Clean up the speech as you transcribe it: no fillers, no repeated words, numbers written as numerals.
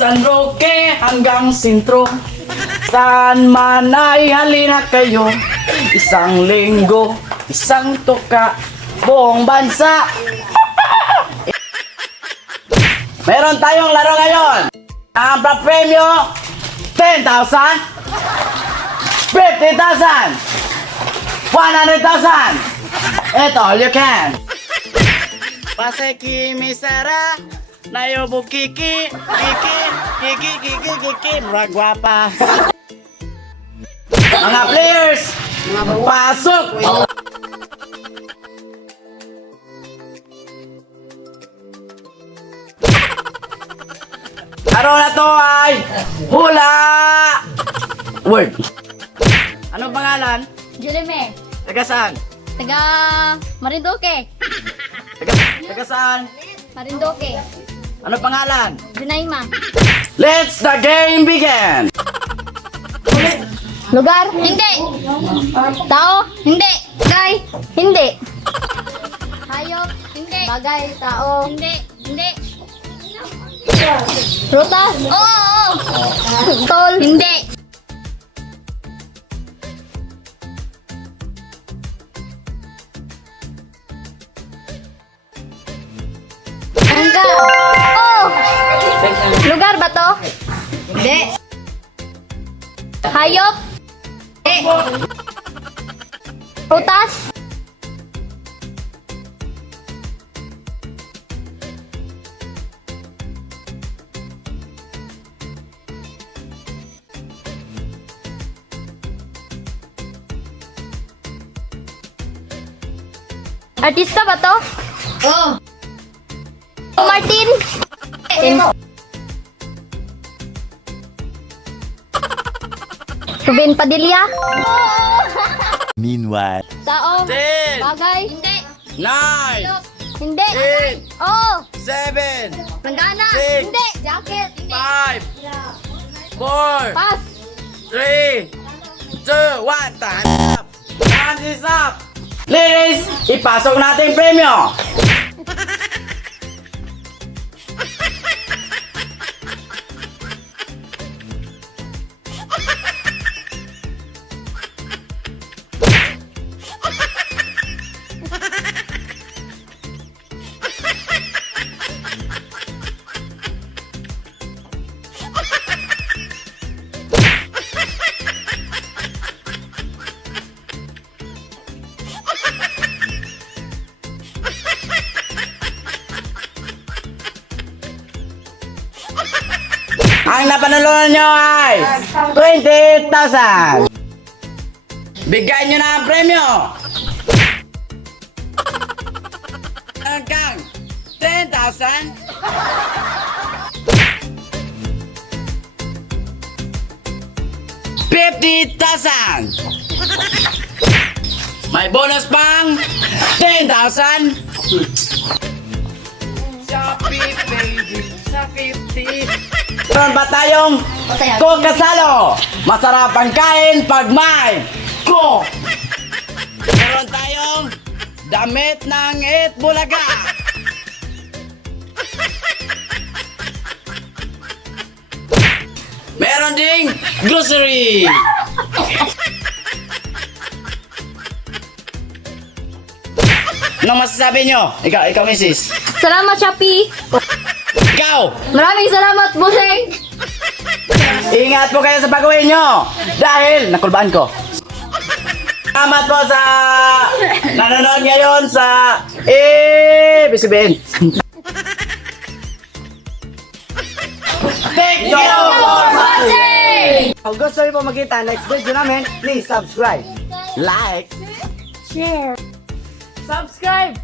San Roque hanggang sentro, saan man ay halina kayo. Isang linggo, isang tuka, buong bansa. Meron tayong laro ngayon. Ang premyo, 10,000, 50,000, 100,000. Ito, all you can. Paseki misara, nayobo kiki, murag guwapa. Mga players, pasok! Araw na to ay hula word. Anong pangalan? Jeremy, Taga saan? taga Marinduque. Taga saan? Marinduque. Anong pangalan? Junaima. Let's the game begin! Lugar? Hindi. Tao? Hindi. Bagay? Hindi. Hayop? Hindi. Bagay? Tao? Hindi. Hindi. Prutas? Oo. Tol? Hindi. Hangga? Oo. Lugar ba to? Hindi. Hayop? Hindi. Prutas? Artista ba to? Oo. Martin? Ruben Padilla? Meanwhile, Tao? 10, Bagay? Hindi. 9, Hindi. 8, Oo. 7, Manggana? Six. Hindi. Jacket? Hindi. 5, 4, Pass. 3, 2, 1, time up! Time is up! Ladies, ipasok natin yung premyo! Ang napanalunan nyo ay 20,000! Bigyan nyo na ang premyo! Hanggang 10,000! 50,000! May bonus pang 10,000! Shopee baby sa 50. Meron ba tayong Coke-Kasalo? Masarap ang kain pag may Coke. Meron tayong damit ng Itbulaga. Meron ding grocery. Anong masasabi nyo? Ikaw, misis. Salamat, Shopee. Ikaw! Maraming salamat, Buseng. Ingat po kayo sa pag-uwi nyo dahil nakulbaan ko. Salamat po sa nanonood ngayon sa BCBN. Thank you for watching! Kung gusto niyo po makita next video namin, please subscribe, like, Share. subscribe,